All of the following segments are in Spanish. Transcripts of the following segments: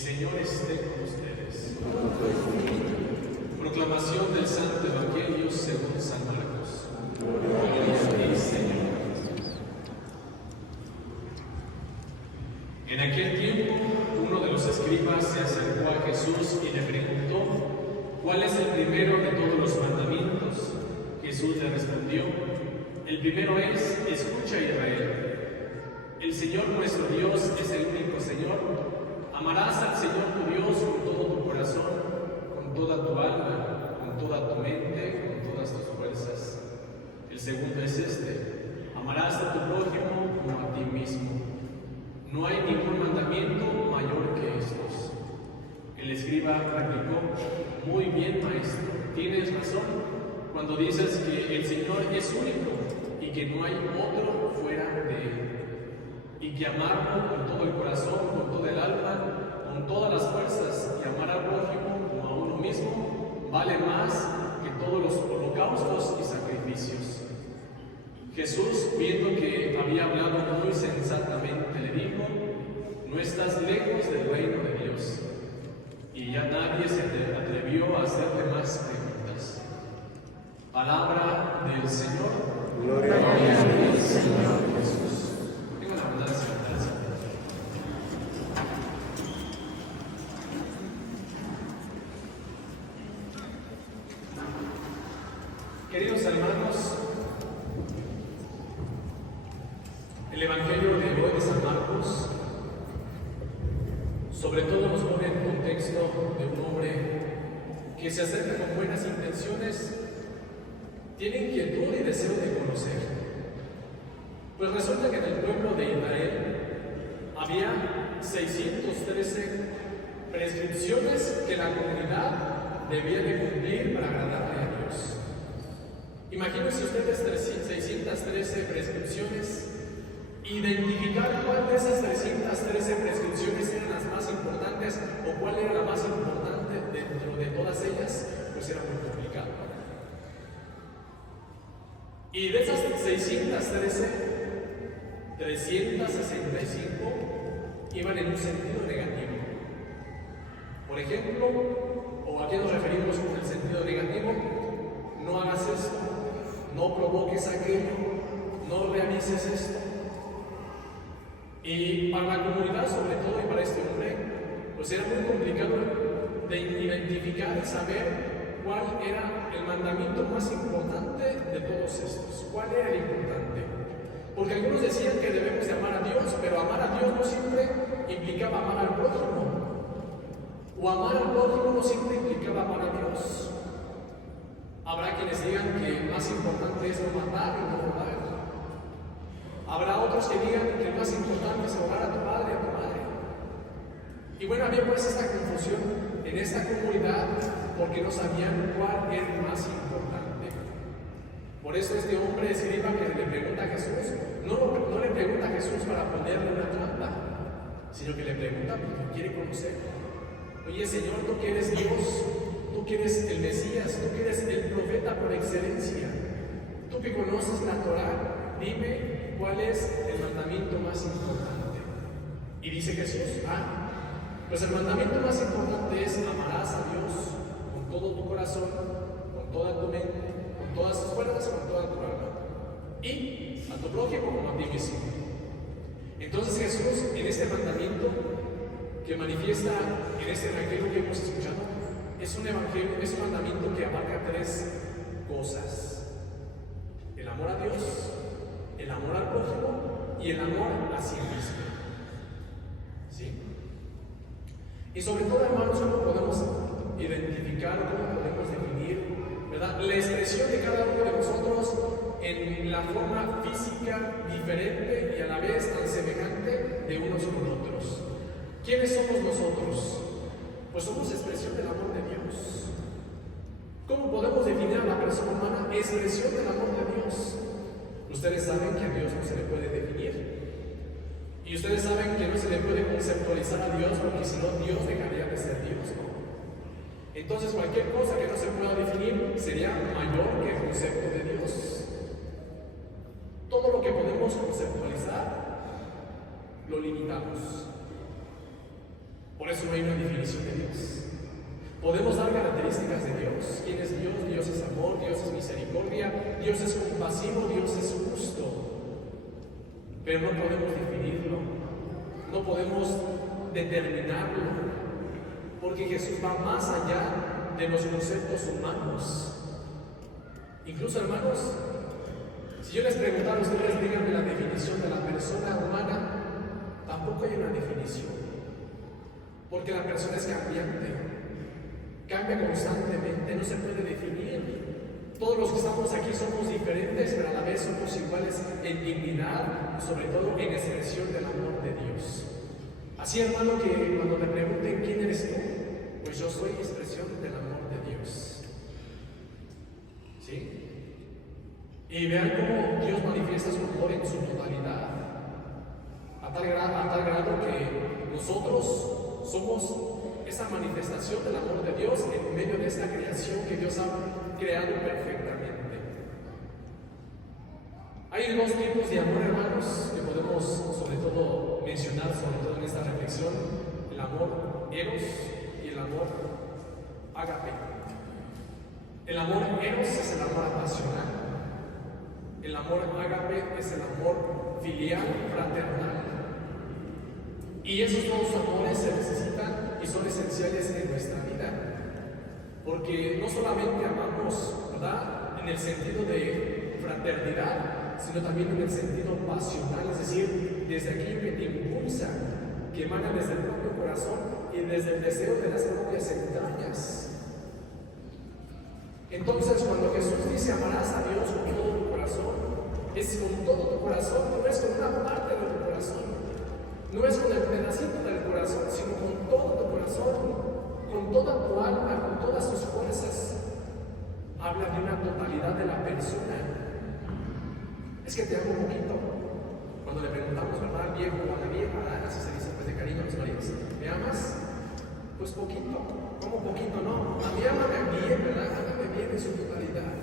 Señor esté con ustedes. Proclamación del Santo Evangelio según San Marcos. Gloria a ti, Señor. En aquel tiempo, uno de los escribas se acercó a Jesús y le preguntó: ¿cuál es el primero de todos los mandamientos? Jesús le respondió: el primero es: escucha, Israel. El Señor nuestro Dios es el único Señor. Amarás al Señor tu Dios con todo tu corazón, con toda tu alma, con toda tu mente, con todas tus fuerzas. El segundo es este: amarás a tu prójimo como a ti mismo. No hay ningún mandamiento mayor que estos. El escriba replicó: muy bien, maestro, tienes razón cuando dices que el Señor es único y que no hay otro fuera de él, y que amarlo con todo el corazón, con toda el alma, con todas las fuerzas, y amar al prójimo como a uno mismo vale más que todos los holocaustos y sacrificios. Jesús, viendo que había hablado muy sensatamente, le dijo: no estás lejos del reino de Dios. Y ya nadie se atrevió a hacerle más preguntas. Palabra del Señor. Gloria a ti, Señor Jesús. Tengo la verdad de sentarse. Queridos hermanos, el Evangelio de hoy de San Marcos sobre todo nos pone en contexto de un hombre que se acerca con buenas intenciones, tiene inquietud y deseo de conocer. Pues resulta que en el pueblo de Israel había 613 prescripciones que la comunidad debía de cumplir para agradarle a Dios. Imagínense ustedes 613 prescripciones, identificar cuál de esas 313 prescripciones eran las más importantes o cuál era la más importante dentro de todas ellas, pues era muy complicado. Y de esas 613, 365 iban en un sentido negativo. Por ejemplo, ¿o a qué nos referimos con el sentido negativo? No hagas esto, no provoques aquello, no realices esto. Y para la comunidad, sobre todo, y para este hombre, pues era muy complicado de identificar y saber cuál era el mandamiento más importante de todos estos. ¿Cuál era el importante? Porque algunos decían que debemos de amar a Dios, pero amar a Dios no siempre implicaba amar al prójimo. O amar al prójimo no siempre implicaba amar a Dios. Habrá quienes digan que más importante es no matar y no robar. Habrá otros que digan que lo más importante es honrar a tu padre y a tu madre. Y bueno, había pues esta confusión en esta comunidad porque no sabían cuál era el más importante. Por eso este hombre escriba que le pregunta a Jesús, no le pregunta a Jesús para ponerle una trampa, sino que le pregunta porque quiere conocer. Oye, Señor, tú que eres Dios, tú que eres el Mesías, tú que eres el profeta por excelencia, tú que conoces la Torá, dime ¿cuál es el mandamiento más importante? Y dice Jesús: pues el mandamiento más importante es: amarás a Dios con todo tu corazón, con toda tu mente, con todas tus fuerzas, con toda tu alma, y a tu prójimo como a ti mismo. Entonces Jesús, en este mandamiento que manifiesta en este evangelio que hemos escuchado, es un mandamiento que abarca tres cosas: el amor a Dios, el amor al prójimo y el amor a sí mismo. ¿Sí? Y sobre todo, hermanos, ¿cómo podemos identificar, cómo podemos definir, ¿verdad?, la expresión de cada uno de nosotros en la forma física diferente y a la vez tan semejante de unos con otros? ¿Quiénes somos nosotros? Pues somos expresión del amor de Dios. ¿Cómo podemos definir a la persona humana? Expresión del amor de Dios. Ustedes saben que a Dios no se le puede definir. Y ustedes saben que no se le puede conceptualizar a Dios, porque si no, Dios dejaría de ser Dios, ¿no? Entonces, cualquier cosa que no se pueda definir sería mayor que el concepto de Dios. Todo lo que podemos conceptualizar, lo limitamos. Por eso no hay una definición de Dios. Podemos dar características de Dios. ¿Quién es Dios? Dios es amor, Dios es misericordia, Dios es compasivo, Dios es justo. Pero no podemos definirlo, no podemos determinarlo, porque Jesús va más allá de los conceptos humanos. Incluso, hermanos, si yo les preguntara a ustedes, díganme la definición de la persona humana, tampoco hay una definición. Porque la persona es cambiante, cambia constantemente, no se puede definir. Todos los que estamos aquí somos diferentes, pero a la vez somos iguales en dignidad, sobre todo en expresión del amor de Dios. Así, hermano, que cuando me pregunten quién eres tú, pues yo soy expresión del amor de Dios. ¿Sí? Y vean cómo Dios manifiesta su amor en su totalidad, a tal grado que nosotros somos esa manifestación del amor de Dios en medio de esta creación que Dios ha creado perfectamente. Hay dos tipos de amor, hermanos, que podemos sobre todo mencionar, sobre todo en esta reflexión: el amor eros y el amor ágape. El amor eros es el amor apasional. El amor ágape es el amor filial, fraternal. Y esos dos amores se necesitan y son esenciales en nuestra vida, porque no solamente amamos, ¿verdad?, en el sentido de fraternidad, sino también en el sentido pasional, es decir, desde aquello que te impulsa, que emana desde el propio corazón y desde el deseo de las propias entrañas. Entonces, cuando Jesús dice amarás a Dios con todo tu corazón, es con todo tu corazón, no es con una parte de tu corazón. No es con el pedacito del corazón, sino con todo tu corazón, con toda tu alma, con todas sus fuerzas. Habla de una totalidad de la persona. Es que te amo un poquito. Cuando le preguntamos, ¿verdad?, al viejo o a la vieja, así se dice pues de cariño a los maridos, ¿me amas? Pues poquito. ¿Cómo poquito? No. A mí ámame bien, ¿verdad? Ámame bien en su totalidad.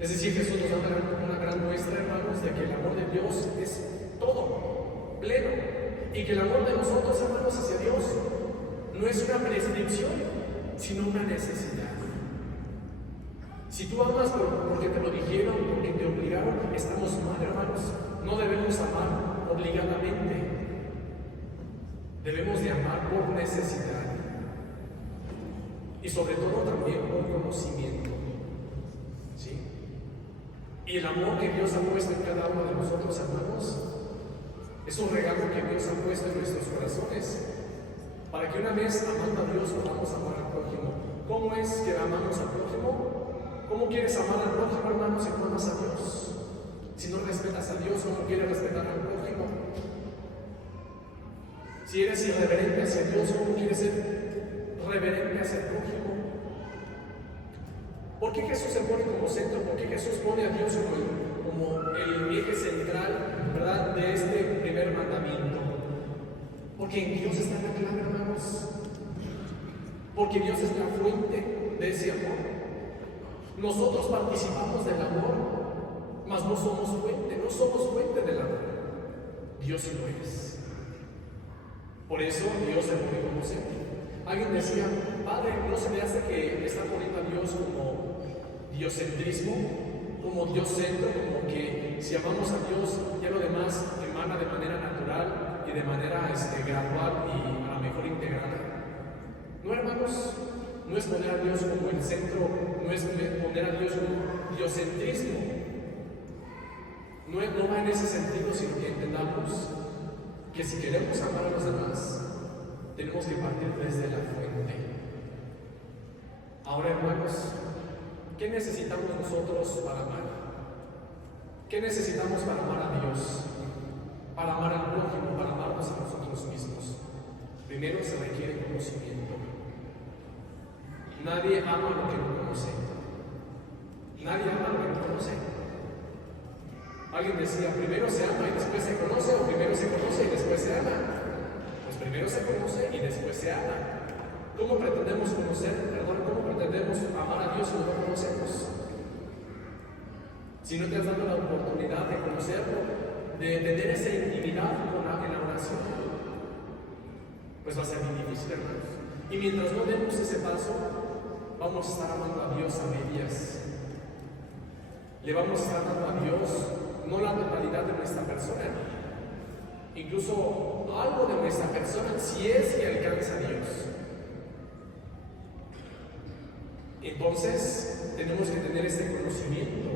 Es decir, Jesús nos da una gran muestra, hermanos, de que el amor de Dios es todo, pleno, y que el amor de nosotros, hermanos, hacia Dios no es una prescripción, sino una necesidad. Si tú amas porque te lo dijeron, porque te obligaron, estamos mal, hermanos. No debemos amar obligadamente, debemos de amar por necesidad y sobre todo también por conocimiento, ¿sí? Y el amor que Dios ha puesto en cada uno de nosotros, hermanos, es un regalo que Dios ha puesto en nuestros corazones, para que una vez amando a Dios podamos amar al prójimo. ¿Cómo es que amamos al prójimo? ¿Cómo quieres amar al prójimo, hermanos, si no amas a Dios? Si no respetas a Dios, ¿cómo quieres respetar al prójimo? Si eres irreverente hacia Dios, ¿cómo quieres ser reverente hacia el prójimo? ¿Por qué Jesús se pone como centro? ¿Por qué Jesús pone a Dios como el eje central, ¿verdad?, de este primer mandamiento? Porque en Dios está la clave, hermanos. Porque Dios es la fuente de ese amor. Nosotros participamos del amor, mas no somos fuente del amor. Dios sí lo es. Por eso Dios se pone como centro. Alguien decía, Padre, ¿no se me hace que está poniendo a Dios como diocentrismo, como Dios centro, como que si amamos a Dios, ya lo demás emana de manera natural y de manera gradual y a lo mejor integrada? No, hermanos, no es poner a Dios como el centro, no es poner a Dios como diocentrismo. No va en ese sentido, sino que entendamos que si queremos amar a los demás, tenemos que partir desde la fuente. Ahora, hermanos, ¿qué necesitamos nosotros para amar? ¿Qué necesitamos para amar a Dios? Para amar al prójimo, para amarnos a nosotros mismos. Primero se requiere conocimiento. Nadie ama lo que no conoce. Nadie ama lo que no conoce. Alguien decía, primero se ama y después se conoce, o primero se conoce y después se ama. Pues primero se conoce y después se ama. ¿Cómo pretendemos cómo pretendemos amar a Dios si no lo conocemos? Si no te has dado la oportunidad de conocerlo, de tener esa intimidad en la oración, pues vas posible, hermanos. Y mientras no demos ese paso, vamos a estar amando a Dios a medias. Le vamos a estar dando a Dios no la totalidad de nuestra persona, incluso algo de nuestra persona, si es que alcanza a Dios. Entonces, tenemos que tener este conocimiento.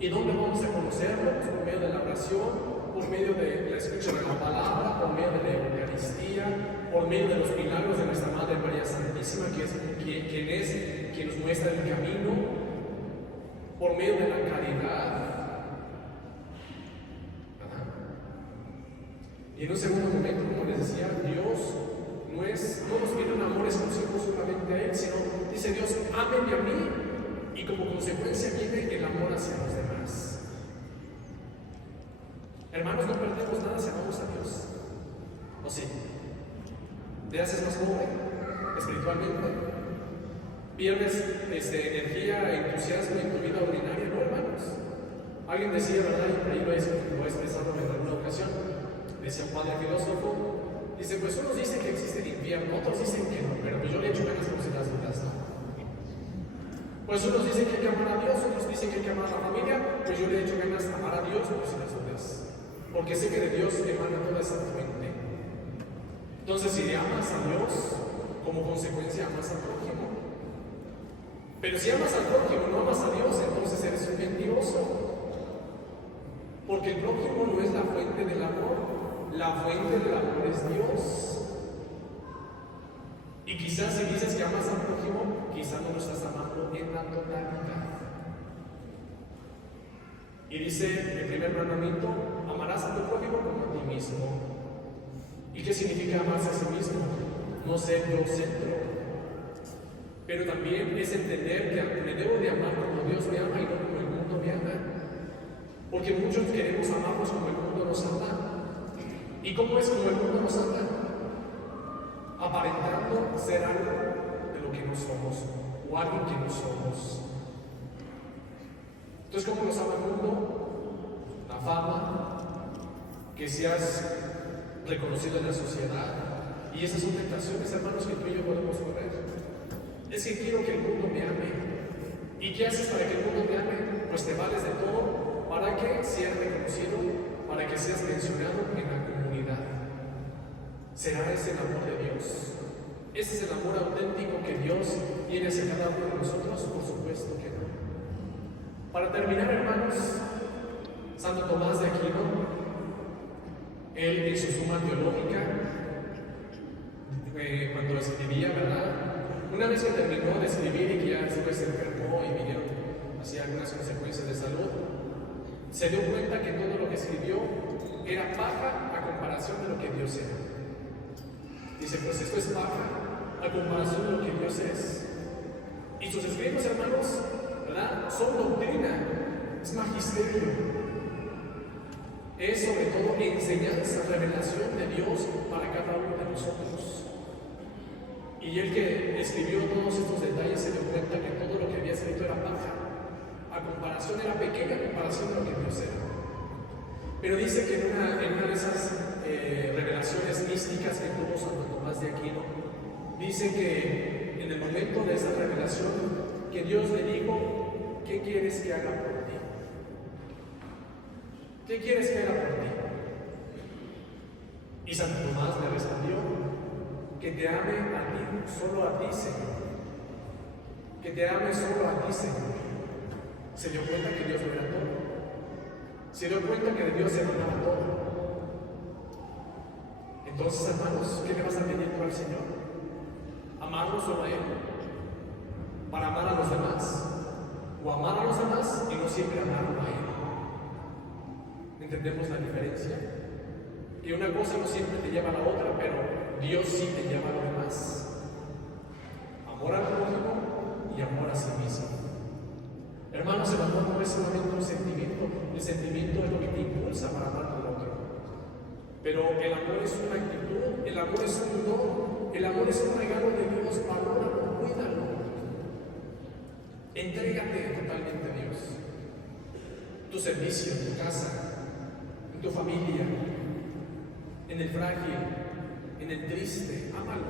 ¿Y dónde vamos a conocerlo? Pues por medio de la oración, por medio de la escucha de la palabra, por medio de la Eucaristía, por medio de los milagros de nuestra Madre María Santísima, quien nos muestra el camino, por medio de la caridad. Y en un segundo momento, como les decía, Dios no nos pide un amor exclusivo solamente a Él, sino dice Dios, ámenme a mí, y como consecuencia viene el amor hacia los demás. Hermanos, no perdemos nada si amamos a Dios. ¿O sí? ¿Te haces más pobre espiritualmente? ¿Pierdes energía, entusiasmo en tu vida ordinaria? No, hermanos. Alguien decía, ¿verdad? Y ahí lo he expresado en alguna ocasión. Decía un padre filósofo, dice, pues unos dicen que existe el infierno, otros dicen que no, pero pues yo le echo ganas por si las dudas, ¿no? Pues unos dicen que hay que amar a Dios, otros dicen que hay que amar a la familia, pues yo le echo ganas de amar a Dios por si las dudas, porque sé que de Dios emana toda esa fuente. Entonces, si le amas a Dios, como consecuencia amas al prójimo. Pero si amas al prójimo, no amas a Dios, entonces eres un mentiroso. Porque el prójimo no es la fuente del amor. La fuente del amor es Dios. Y quizás si dices que amas al prójimo, quizás no lo estás amando en la totalidad. Y dice el primer mandamiento, amarás a tu prójimo como a ti mismo. ¿Y qué significa amarse a sí mismo? No ser yo centro. Pero también es entender que me debo de amar como Dios me ama y no como el mundo me ama. Porque muchos queremos amarnos como el mundo nos ama. ¿Y cómo es como el mundo nos ama? Aparentando ser algo de lo que no somos o algo que no somos. Entonces, ¿cómo nos ama el mundo? La fama, que seas reconocido en la sociedad. Y esas son tentaciones, hermanos, que tú y yo podemos correr. Es que quiero que el mundo me ame. ¿Y qué haces para que el mundo te ame? Pues te vales de todo para que seas reconocido, para que seas mencionado en la comunidad. ¿Será ese el amor de Dios? ¿Ese es el amor auténtico que Dios tiene hacia cada uno de nosotros? Por supuesto que no. Para terminar, hermanos, Santo Tomás de Aquino, él en su Suma Teológica, cuando escribía, ¿verdad? Una vez que terminó de escribir y que ya después se enfermó y vinieron así algunas consecuencias de salud, se dio cuenta que todo lo que escribió era paja a comparación de lo que Dios era. Dice, pues esto es paja a comparación de lo que Dios es. Y sus escritos, hermanos, ¿verdad? Son doctrina, es magisterio. Es sobre todo enseñanza, revelación de Dios para cada uno de nosotros. Y él que escribió todos estos detalles se dio cuenta que todo lo que había escrito era paja. A comparación era pequeña a comparación de lo que Dios era. Pero dice que en una de esas revelaciones místicas que tuvo Santo Tomás de Aquino, dice que en el momento de esa revelación, que Dios le dijo, ¿qué quieres que haga por ti? ¿Qué quieres que haga por ti? Y Santo Tomás le respondió, que te ame a ti, solo a ti, Señor. Que te ame solo a ti, Señor. Se dio cuenta que Dios lo era todo. Se dio cuenta que de Dios se donaba todo. Entonces, hermanos, ¿qué le vas a pedir tú al Señor? ¿Amarlo solo a Él? ¿Para amar a los demás? ¿O amar a los demás y no siempre amarlo a Él? ¿Entendemos la diferencia? Que una cosa no siempre te lleva a la otra, pero Dios sí te lleva a lo demás. Amor al prójimo y amor a sí mismo. Hermanos, el amor no es solamente un sentimiento. El sentimiento es lo que te impulsa para amar al otro. Pero el amor es una actitud, el amor es un don, el amor es un regalo de Dios. Valóralo, cuídalo. Entrégate totalmente a Dios. Tu servicio, en tu casa, en tu familia, en el frágil, en el triste, ámalo.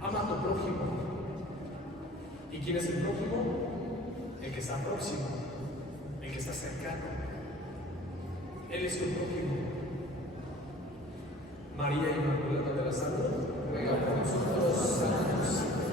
Ama a tu prójimo. ¿Y quién es el prójimo? El que está próximo, el que está cercano. Él es tu prójimo. María Inmaculada de la Salud, ruega por nosotros, santos.